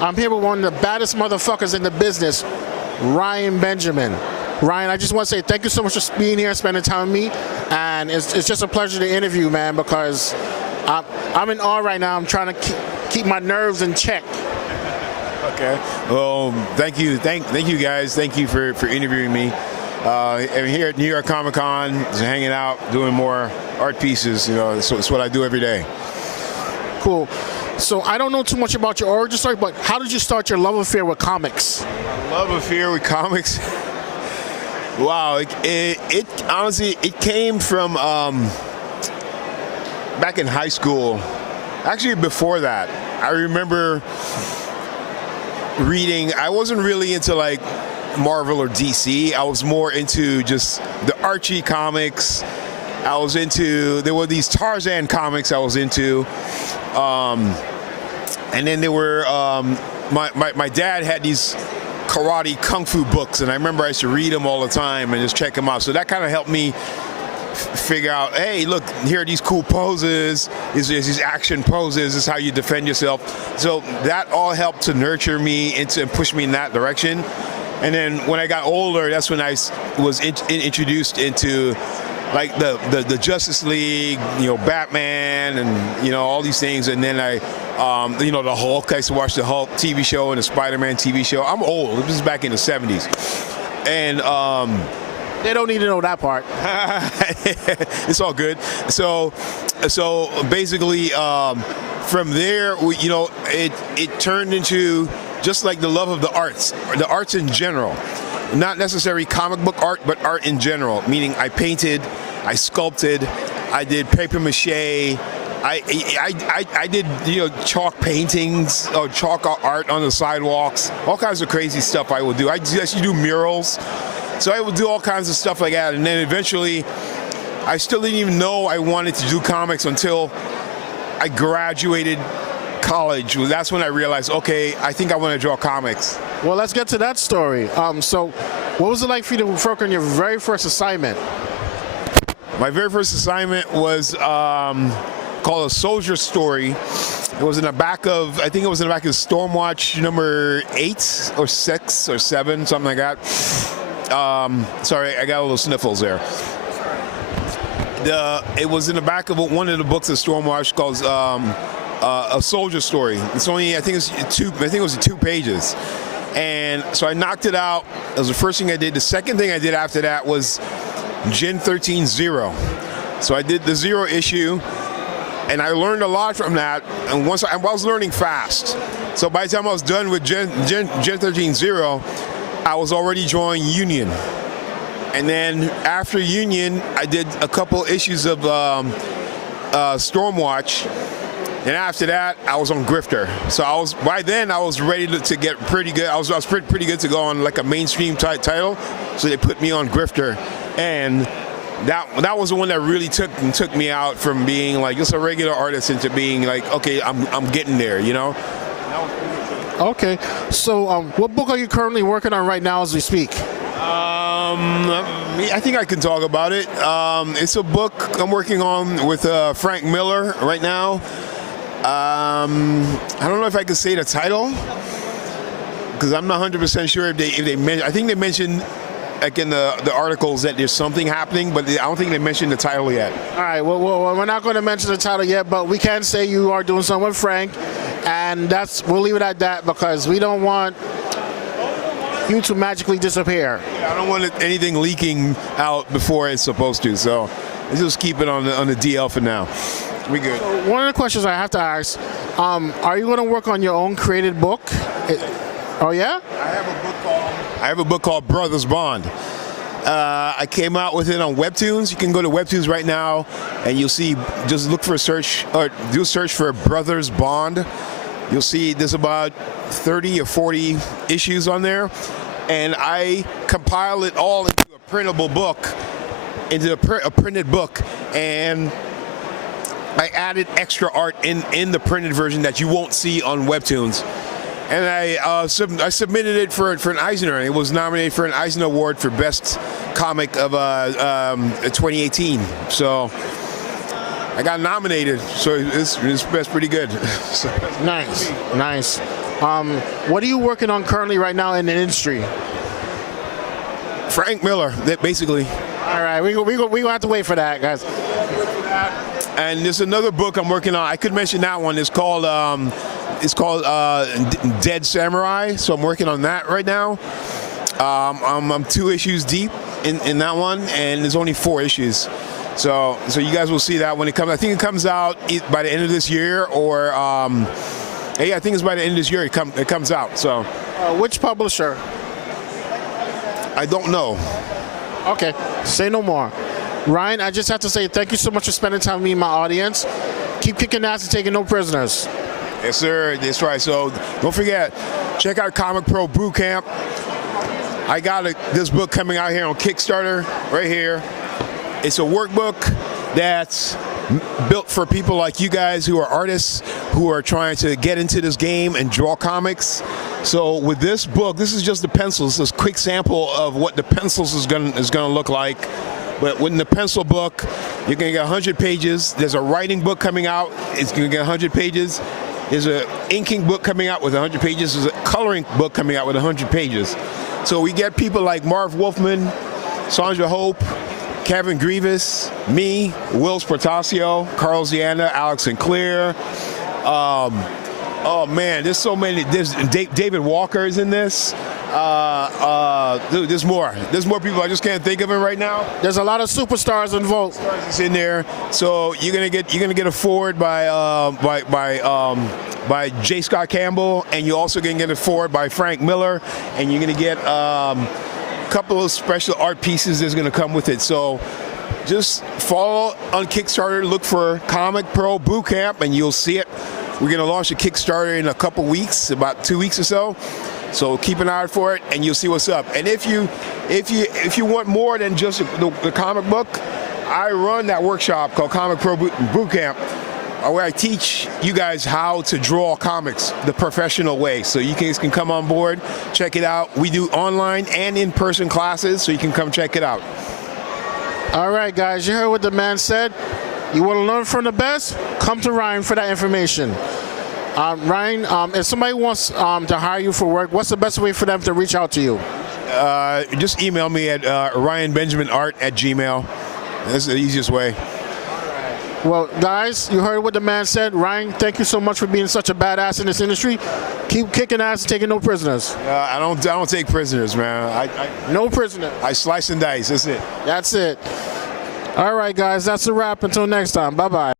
I'm here with one of the baddest motherfuckers in the business, Ryan Benjamin. Ryan, I just want to say thank you so much for being here and spending time with me. And it's just a pleasure to interview, man, because I'm in awe right now. I'm trying to keep my nerves in check. Okay. Well, thank you guys. Thank you for interviewing me. I'm here at New York Comic Con, just hanging out, doing more art pieces. You know, so it's what I do every day. Cool. So I don't know too much about your origin story, but how did you start your love affair with comics? Love affair with comics. Wow, it honestly came from back in high school. Actually, before that, I remember reading. I wasn't really into like Marvel or DC. I was more into just the Archie comics. I was into, there were these Tarzan comics I was into. And then there were, my dad had these karate kung fu books, and I remember I used to read them all the time and just check them out. So that kind of helped me figure out, hey, look, here are these cool poses, these action poses, this is how you defend yourself. So that all helped to nurture me and push me in that direction. And then when I got older, that's when I was introduced into like the Justice League, you know, Batman, and you know, all these things. And then I, you know, the Hulk. I used to watch the Hulk TV show and the Spider-Man TV show. I'm old. This is back in the 70s. And they don't need to know that part. It's all good. So basically, from there, you know, it turned into just like the love of the arts in general. Not necessarily comic book art, but art in general, meaning I painted, I sculpted, I did paper mache, I did, you know, chalk paintings or chalk art on the sidewalks, all kinds of crazy stuff I would do. I used to do murals, so I would do all kinds of stuff like that. And then eventually, I still didn't even know I wanted to do comics until I graduated college. That's when I realized, okay, I think I want to draw comics. Well, let's get to that story. So what was it like for you to work on your very first assignment? My very first assignment was called A Soldier Story. It was in the back of, I think it was in the back of Stormwatch number 8 or 6 or 7, something like that. Sorry, I got a little sniffles there. It was in the back of one of the books of Stormwatch called A Soldier Story. It's only, I think it was 2 pages. And so I knocked it out. That was the first thing I did. The second thing I did after that was Gen 13 Zero. So I did the Zero issue, and I learned a lot from that. And once I was learning fast. So by the time I was done with Gen 13 Zero, I was already drawing Union. And then after Union, I did a couple issues of Stormwatch. And after that, I was on Grifter. So by then I was ready to get pretty good. I was pretty good to go on like a mainstream title. So they put me on Grifter, and that was the one that really took me out from being like just a regular artist into being like, okay, I'm getting there, you know. Okay, so what book are you currently working on right now as we speak? I think I can talk about it. It's a book I'm working on with Frank Miller right now. I don't know if I can say the title because I'm not 100% sure if they mentioned. I think they mentioned like in the articles that there's something happening, but I don't think they mentioned the title yet. All right, well, we're not going to mention the title yet, but we can say you are doing something with Frank, and we'll leave it at that because we don't want you to magically disappear. Yeah, I don't want anything leaking out before it's supposed to, so let's just keep it on the DL for now. We good. So one of the questions I have to ask, are you going to work on your own created book? Oh yeah? I have a book called Brothers Bond. I came out with it on Webtoons. You can go to Webtoons right now, and you'll see. Just look for a search, or do a search for Brothers Bond. You'll see there's about 30 or 40 issues on there, and I compile it all into a printable book, into a printed book, and I added extra art in the printed version that you won't see on Webtoons. And I submitted it for an Eisner, and it was nominated for an Eisner Award for Best Comic of 2018. So I got nominated, so it's pretty good. Nice. What are you working on currently right now in the industry? Frank Miller, that basically. All right, we gonna have to wait for that, guys. And there's another book I'm working on. I could mention that one. It's called Dead Samurai. So I'm working on that right now. I'm 2 issues deep in that one, and there's only 4 issues. So you guys will see that when it comes. I think it comes out by the end of this year, or I think it's by the end of this year it comes out. So Which publisher? I don't know. Okay, say no more. Ryan, I just have to say thank you so much for spending time with me and my audience. Keep kicking ass and taking no prisoners. Yes, sir. That's right. So don't forget, check out Comic Pro Boot Camp. I got this book coming out here on Kickstarter right here. It's a workbook that's built for people like you guys who are artists who are trying to get into this game and draw comics. So with this book, this is just the pencils. This quick sample of what the pencils is gonna look like. But with the pencil book, you're gonna get 100 pages. There's a writing book coming out. It's gonna get 100 pages. There's an inking book coming out with 100 pages. There's a coloring book coming out with 100 pages. So we get people like Marv Wolfman, Sandra Hope, Kevin Grievous, me, Will Portasio, Carl Ziana, Alex Sinclair. Oh man, there's so many. There's David Walker is in this. Dude, there's more. There's more people. I just can't think of them right now. There's a lot of superstars involved. It's in there. So you're gonna get a forward by J. Scott Campbell, and you're also gonna get a forward by Frank Miller, and you're gonna get a couple of special art pieces that's gonna come with it. So just follow on Kickstarter. Look for Comic Pro Boot Camp, and you'll see it. We're gonna launch a Kickstarter in a couple weeks, about 2 weeks or so. So keep an eye out for it, and you'll see what's up. And if you want more than just the comic book, I run that workshop called Comic Pro Boot Camp, where I teach you guys how to draw comics the professional way. So you guys can come on board, check it out. We do online and in-person classes, so you can come check it out. All right, guys, you heard what the man said. You want to learn from the best? Come to Ryan for that information. Ryan, if somebody wants to hire you for work, what's the best way for them to reach out to you? Just email me at ryanbenjaminart@gmail.com. That's the easiest way. Well, guys, you heard what the man said. Ryan, thank you so much for being such a badass in this industry. Keep kicking ass and taking no prisoners. I don't take prisoners, man. No prisoner. I slice and dice. That's it. That's it. All right, guys, that's a wrap. Until next time. Bye-bye.